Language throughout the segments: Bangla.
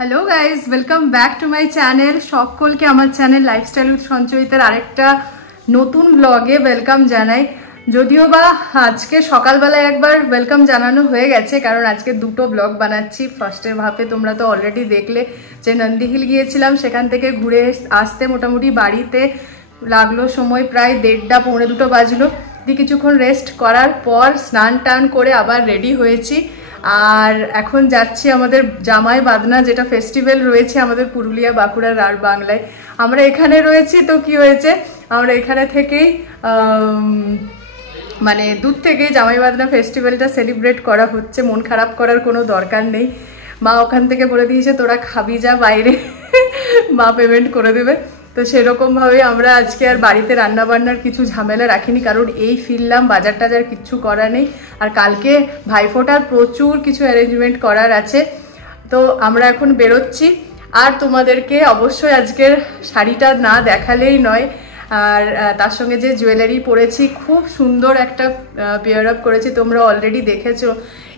Hello guys, welcome back to my channel. সকলকে আমার চ্যানেল লাইফস্টাইল উইথ সঞ্চয়িতার আরেকটা নতুন ব্লগে ওয়েলকাম জানাই। যদিও বা আজকে সকালবেলায় একবার ওয়েলকাম জানানো হয়ে গেছে, কারণ আজকে দুটো ব্লগ বানাচ্ছি। ফার্স্টের ভাবে তোমরা তো অলরেডি দেখলে যে নন্দী হিল গিয়েছিলাম, সেখান থেকে ঘুরে আসতে মোটামুটি বাড়িতে লাগলো সময় প্রায় 1:30 পৌনে 2 বাজলো। দিয়ে কিছুক্ষণ রেস্ট করার পর স্নান টান করে আবার রেডি হয়েছি। আর এখন যাচ্ছি আমাদের জামাই বাঁধনা, যেটা ফেস্টিভ্যাল রয়েছে আমাদের পুরুলিয়া, বাঁকুড়ার আর বাংলায়। আমরা এখানে রয়েছি তো কি হয়েছে, আমরা এখানে থেকেই মানে দূর থেকেই জামাই বাঁধনা ফেস্টিভ্যালটা সেলিব্রেট করা হচ্ছে। মন খারাপ করার কোনো দরকার নেই। মা ওখান থেকে বলে দিয়েছে তোরা খাবি যা বাইরে, মা পেমেন্ট করে দেবে। তো সেরকমভাবে আমরা আজকে আর বাড়িতে রান্নাবান্নার কিছু ঝামেলা রাখিনি, কারণ এই ফিরলাম, বাজার টাজার কিচ্ছু করা নেই। আর কালকে ভাইফোঁটার প্রচুর কিছু অ্যারেঞ্জমেন্ট করার আছে। তো আমরা এখন বেরোচ্ছি। আর তোমাদেরকে অবশ্যই আজকের শাড়িটা না দেখালেই নয়। আর তার সঙ্গে যে জুয়েলারি পরেছি, খুব সুন্দর একটা পেয়ার আপ করেছি, তোমরা অলরেডি দেখেছো।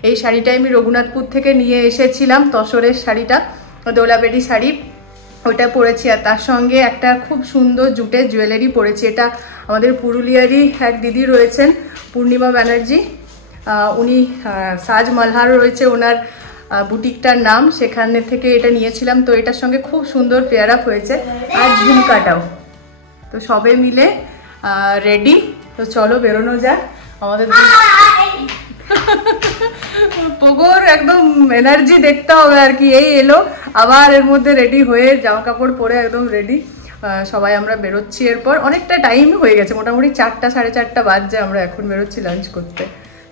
এই শাড়িটা আমি রঘুনাথপুর থেকে নিয়ে এসেছিলাম, তসরের শাড়িটা, দোলাবেড়ি শাড়ি, ওইটা পরেছি। আর তার সঙ্গে একটা খুব সুন্দর জুটের জুয়েলারি পরেছি। এটা আমাদের পুরুলিয়ারই এক দিদি রয়েছেন, পূর্ণিমা ব্যানার্জি, উনি সাজ মালহার রয়েছে ওনার বুটিকটার নাম, সেখানে থেকে এটা নিয়েছিলাম। তো এটার সঙ্গে খুব সুন্দর পেয়ার আপ হয়েছে। আর ঝুমকাটাও। তো সবে মিলে রেডি। তো চলো বেরোনো যাক। আমাদের পোগোর একদম এনার্জি দেখতে হবে আর কি। এই এলো আবার এর মধ্যে রেডি হয়ে জামা কাপড় পরে একদম রেডি। সবাই আমরা বেরোচ্ছি। এরপর অনেকটা টাইম হয়ে গেছে, মোটামুটি 4টা সাড়ে 4টা বাজছে। আমরা এখন বেরোচ্ছি লাঞ্চ করতে।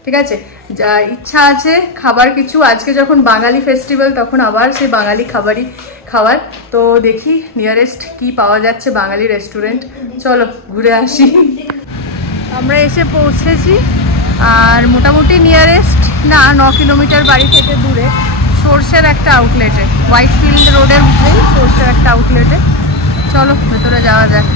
ঠিক আছে, যা ইচ্ছা আছে খাবার কিছু। আজকে যখন বাঙালি ফেস্টিভ্যাল, তখন আবার সেই বাঙালি খাবারই খাওয়ার। তো দেখি নিয়ারেস্ট কি পাওয়া যাচ্ছে বাঙালি রেস্টুরেন্ট। চলো ঘুরে আসি। আমরা এসে পৌঁছেছি। আর মোটামুটি নিয়ারেস্ট না 9 কিলোমিটার বাড়ি থেকে দূরে সর্ষের একটা আউটলেটে, হোয়াইটফিল্ড রোডের উপরেই সর্ষের একটা আউটলেটে। চলো ভেতরে যাওয়া যাক।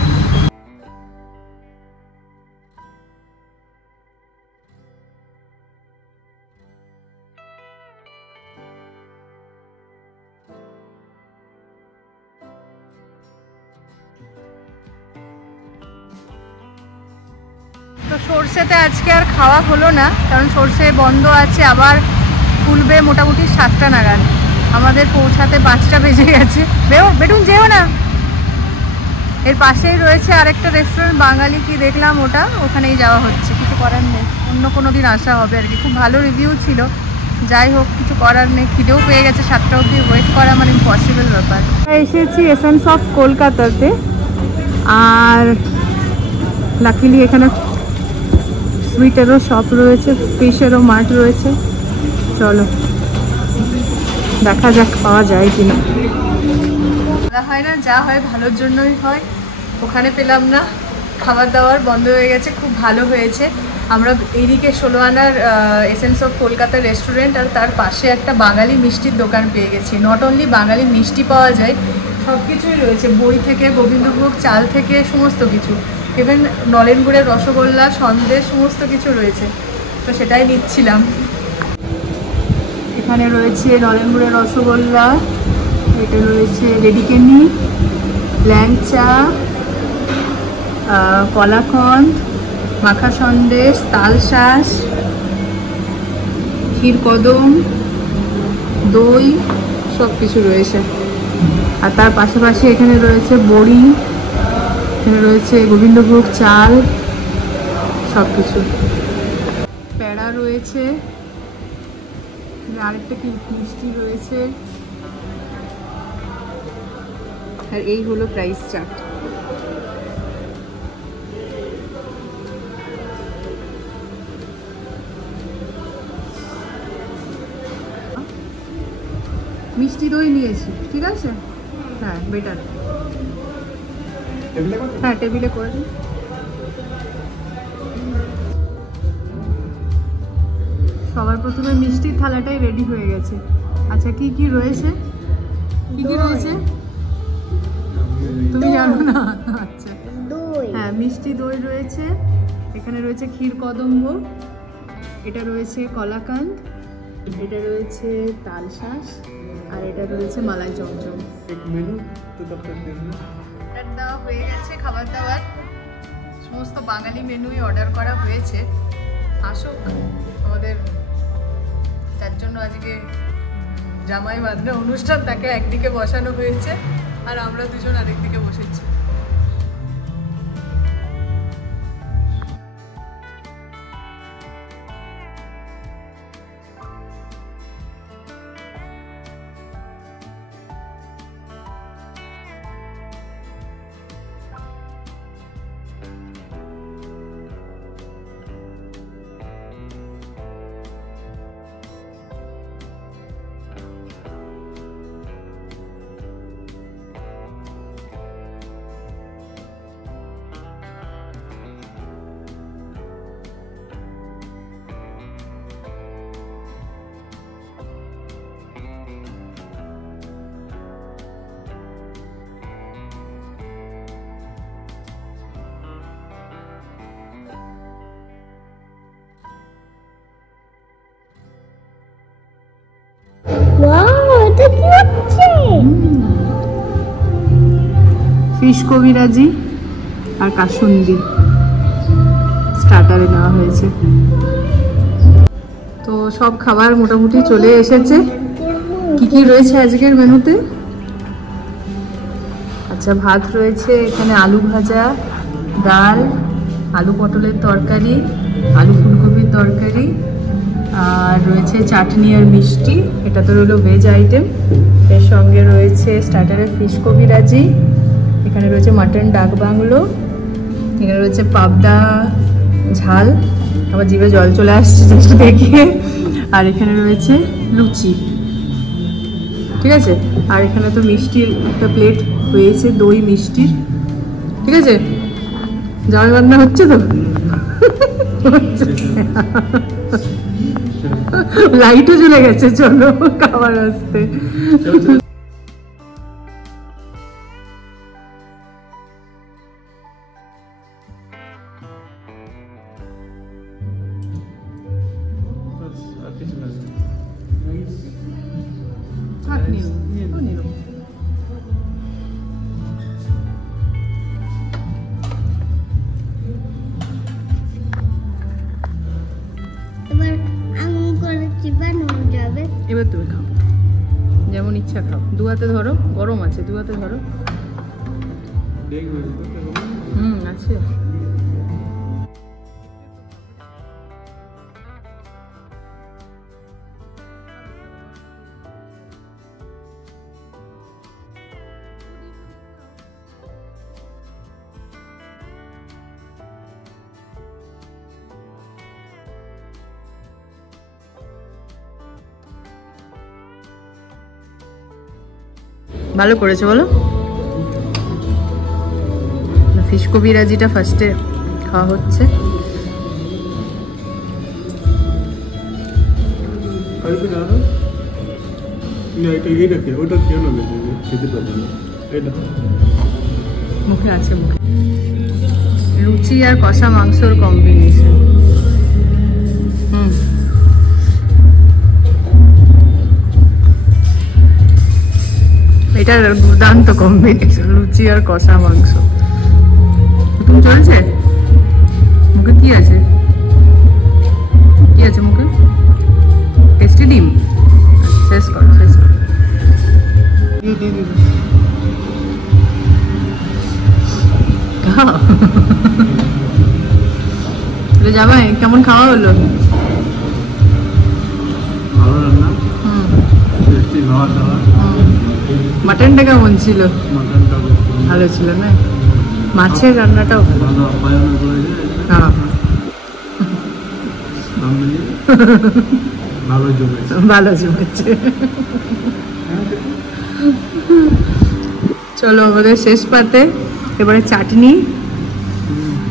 তো সর্ষেতে আজকে আর খাওয়া হলো না, কারণ সর্ষে বন্ধ আছে, আবার খুলবে মোটামুটি 7টা নাগাদ। আমাদের পৌঁছাতে 5টা বেজে গেছে। বেটুন যেও না। এর পাশেই রয়েছে আরেকটা রেস্টুরেন্ট, বাঙালি কি দেখলাম, ওখানেই যাওয়া হচ্ছে। কিছু করার নেই, অন্য কোনো দিন আসা হবে আর কি। খুব ভালো রিভিউ ছিল, যাই হোক কিছু করার নেই। খিদেও পেয়ে গেছে, 7টা অবধি ওয়েট করা মানে ইম্পসিবল ব্যাপার। এসেছি এসেন্স অফ কলকাতাতে। আর লাকিলি এখানে সুইটেরও শপ রয়েছে, ফিশেরও মার্ট রয়েছে। চলো দেখা যাক পাওয়া যায় কিনা। হয় না, যা হয় ভালোর জন্যই হয়। ওখানে পেলাম না, খাবার দাবার বন্ধ হয়ে গেছে। খুব ভালো হয়েছে। আমরা এইদিকে 16 আনার এসেন্স অফ কলকাতার রেস্টুরেন্ট, আর তার পাশে একটা বাঙালি মিষ্টির দোকান পেয়ে গেছি। নট অনলি বাঙালি মিষ্টি পাওয়া যায়, সব কিছুই রয়েছে, বই থেকে গোবিন্দভোগ চাল থেকে সমস্ত কিছু, ইভেন নলেন গুড়ের রসগোল্লা, সন্দেশ, সমস্ত কিছু রয়েছে। তো সেটাই নিচ্ছিলাম। এখানে রয়েছে নলেন গুড়ের রসগোল্লা, এটা রয়েছে লেডিকেনি, ল্যাংচা, কলাকন্দ, মাখা সন্দেশ, তালশাঁস, ক্ষীর কদম, দই, সব কিছু রয়েছে। আর তার পাশাপাশি এখানে রয়েছে বড়ি, এখানে রয়েছে গোবিন্দভোগ চাল, সব কিছু। প্যাড়া রয়েছে, আরেকটা কি মিষ্টি রয়েছে। আর এই হলো প্রাইস চার্ট। মিষ্টি দই নিয়েছি, ঠিক আছে, হ্যাঁ বেটার। হ্যাঁ টেবিলে করে দিন। সবার প্রথমে মিষ্টির থালাটাই রেডি হয়ে গেছে। আচ্ছা কি কি রয়েছে, কি কি রয়েছে তুমি জানো না? আচ্ছা হ্যাঁ, মিষ্টি দই রয়েছে, এখানে রয়েছে ক্ষীর কদম্ব, এটা রয়েছে কলাকান্দ, এটা রয়েছে তালশাঁস, আর এটা রয়েছে মালাই চমচম। দেওয়া হয়ে গেছে খাবার দাবার, সমস্ত বাঙালি মেনুই অর্ডার করা হয়েছে। আসুক আমাদের, যার জন্য আজকে জামাই বাঁধনা অনুষ্ঠান, তাকে একদিকে বসানো হয়েছে আর আমরা দুজন আরেকদিকে বসেছি। ফিশ কবিরাজি আর কাসুন্দি স্টার্টারে নেওয়া হয়েছে। তো সব খাবার মোটামুটি চলে এসেছে। কি কি রয়েছে আজকের মেনুতে? আচ্ছা, ভাত রয়েছে এখানে, আলু ভাজা, ডাল, আলু পটলের তরকারি, আলু ফুলকপির তরকারি, আর রয়েছে চাটনি আর মিষ্টি। এটা তো রইল ভেজ আইটেম। এর সঙ্গে রয়েছে স্টার্টারে ফিশ কবিরাজি, এখানে রয়েছে মাটন ডাক বাংলো, এখানে রয়েছে পাবদা ঝাল, আবার জিভে জল চলে আসছে যেটা দেখে, আর এখানে রয়েছে লুচি। ঠিক আছে, আর এখানে তো মিষ্টির একটা প্লেট হয়েছে, দই মিষ্টির। ঠিক আছে, জামাই বান্না হচ্ছে তো, লাইটও চলে গেছে, চলো খাবার আসতে। এবার তুমি খাও, যেমন ইচ্ছা খাও, দু হাতে ধরো, গরম আছে, দু হাতে ধরো। আছে। ভালো করেছে বলো। ফিশ কবিরাজিটা ফার্স্টে খাওয়া হচ্ছে। মুখে আছে, মুখে লুচি আর কষা মাংসর কম্বিনেশন। এটার দুর্দান্ত কম্বিনেশন, লুচি আর কষা মাংস। তুমি চলছে মুখে? কি আছে, কি আছে মুখে? টেস্টি ডিম। শেষ কর, শেষ কর। জামাই কেমন খাওয়া হলো? মাটনটা কেমন ছিল? ভালো ছিল না? মাছের রান্নাটাও ভালো জমেছে। চলো আমাদের শেষ পাতে এবারে চাটনি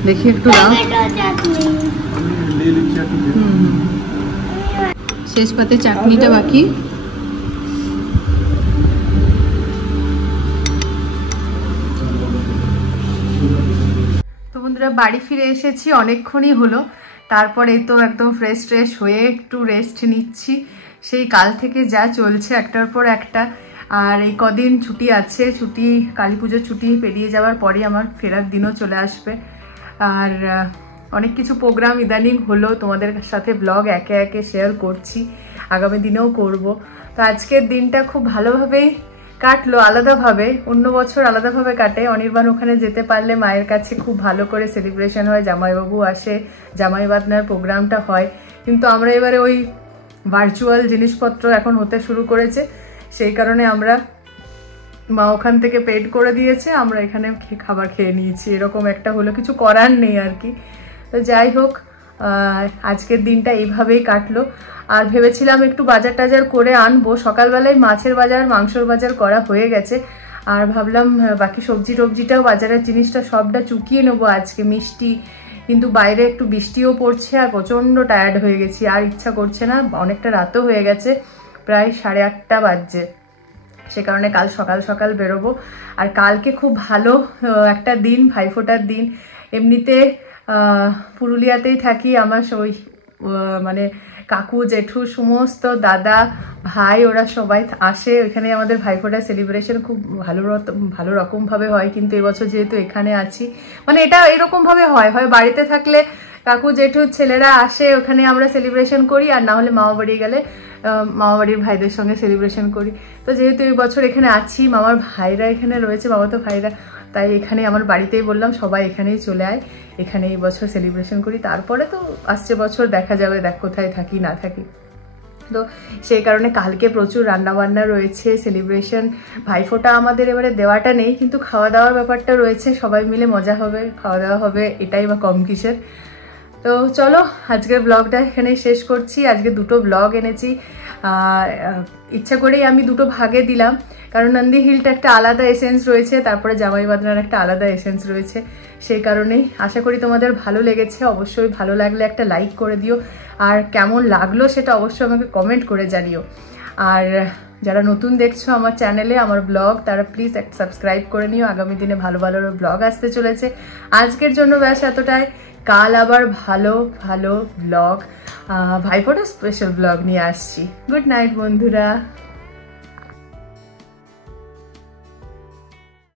দেখি একটু দাও। শেষ পাতে চাটনিটা বাকি। তো বন্ধুরা বাড়ি ফিরে এসেছি, অনেকক্ষণই হলো। তারপরে তো একদম ফ্রেশ হয়ে একটু রেস্ট নিচ্ছি। সেই কাল থেকে যা চলছে একটার পর একটা। আর এই কদিন ছুটি আছে, ছুটি কালী পুজোর ছুটি পেরিয়ে যাওয়ার পরে আমার ফেরার দিনও চলে আসবে। আর অনেক কিছু প্রোগ্রাম ইদানিং হলো, তোমাদের সাথে ব্লগ একে একে শেয়ার করছি, আগামী দিনেও করব। তো আজকের দিনটা খুব ভালোভাবেই কাটলো, আলাদাভাবে। অন্য বছর আলাদাভাবে কাটে, অনির্বাণ ওখানে যেতে পারলে মায়ের কাছে খুব ভালো করে সেলিব্রেশন হয়, জামাইবাবু আসে, জামাই বাদনার প্রোগ্রামটা হয়। কিন্তু আমরা এবারে ওই ভার্চুয়াল জিনিসপত্র এখন হতে শুরু করেছে, সেই কারণে আমরা মা ওখান থেকে পেড করে দিয়েছে, আমরা এখানে খাবার খেয়ে নিয়েছি, এরকম একটা হলো, কিছু করার নেই আর কি। তো যাই হোক, আজকের দিনটা এইভাবেই কাটলো। আর ভেবেছিলাম একটু বাজার টাজার করে আনবো, সকালবেলায় মাছের বাজার মাংসর বাজার করা হয়ে গেছে। আর ভাবলাম বাকি সবজি টবজিটাও, বাজারের জিনিসটা সবটা চুকিয়ে নেবো আজকে, মিষ্টি। কিন্তু বাইরে একটু বৃষ্টিও পড়ছে আর প্রচণ্ড টায়ার্ড হয়ে গেছি, আর ইচ্ছা করছে না, অনেকটা রাতও হয়ে গেছে, প্রায় 8:30 বাজছে। সে কারণে কাল সকাল সকাল বেরোবো। আর কালকে খুব ভালো একটা দিন, ভাইফোঁটার দিন। এমনিতে পুরুলিয়াতেই থাকি, আমার ওই মানে কাকু জেঠু সমস্ত দাদা ভাই ওরা সবাই আসে ওইখানে। আমাদের ভাইফোঁটা সেলিব্রেশন খুব ভালো রকমভাবে হয়, কিন্তু এবছর যেহেতু এখানে আছি, মানে এটা এরকমভাবে হয়, বাড়িতে থাকলে কাকু জেঠু ছেলেরা আসে, ওখানে আমরা সেলিব্রেশন করি, আর না হলে মামা বাড়ি গেলে মামাবাড়ির ভাইদের সঙ্গে সেলিব্রেশন করি। তো যেহেতু এই বছর এখানে আছি, মামার ভাইরা এখানে রয়েছে, মামাতো ভাইরা, তাই এখানে আমার বাড়িতেই বললাম সবাই এখানেই চলে আয়, এখানে এই বছর সেলিব্রেশন করি, তারপরে তো আসছে বছর দেখা যাবে, দেখ কোথায় থাকি না থাকি। তো সেই কারণে কালকে প্রচুর রান্নাবান্না রয়েছে, সেলিব্রেশন। ভাইফোঁটা আমাদের এবারে দেওয়াটা নেই, কিন্তু খাওয়া দাওয়ার ব্যাপারটা রয়েছে, সবাই মিলে মজা হবে, খাওয়া দাওয়া হবে, এটাই বা কম কিসের। তো চলো আজকের ব্লগটা এখানেই শেষ করছি। আজকে দুটো ব্লগ এনেছি, ইচ্ছা করেই আমি দুটো ভাগে দিলাম, কারণ নন্দী হিলটা একটা আলাদা এসেন্স রয়েছে, তারপরে জামাই বাদনার একটা আলাদা এসেন্স রয়েছে, সেই কারণেই। আশা করি তোমাদের ভালো লেগেছে, অবশ্যই ভালো লাগলে একটা লাইক করে দিও, আর কেমন লাগলো সেটা অবশ্যই আমাকে কমেন্ট করে জানিও। আর যারা নতুন দেখছো আমার চ্যানেলে, আমার ব্লগ, তারা প্লিজ একটা সাবস্ক্রাইব করে নিও, আগামী দিনে ভালো ভালো ব্লগ আসতে চলেছে। আজকের জন্য ব্যাস এতটাই, কাল আবার ভালো ভালো ব্লগ, ভাইফোঁটা স্পেশাল ব্লগ নিয়ে আসছি। গুড নাইট বন্ধুরা।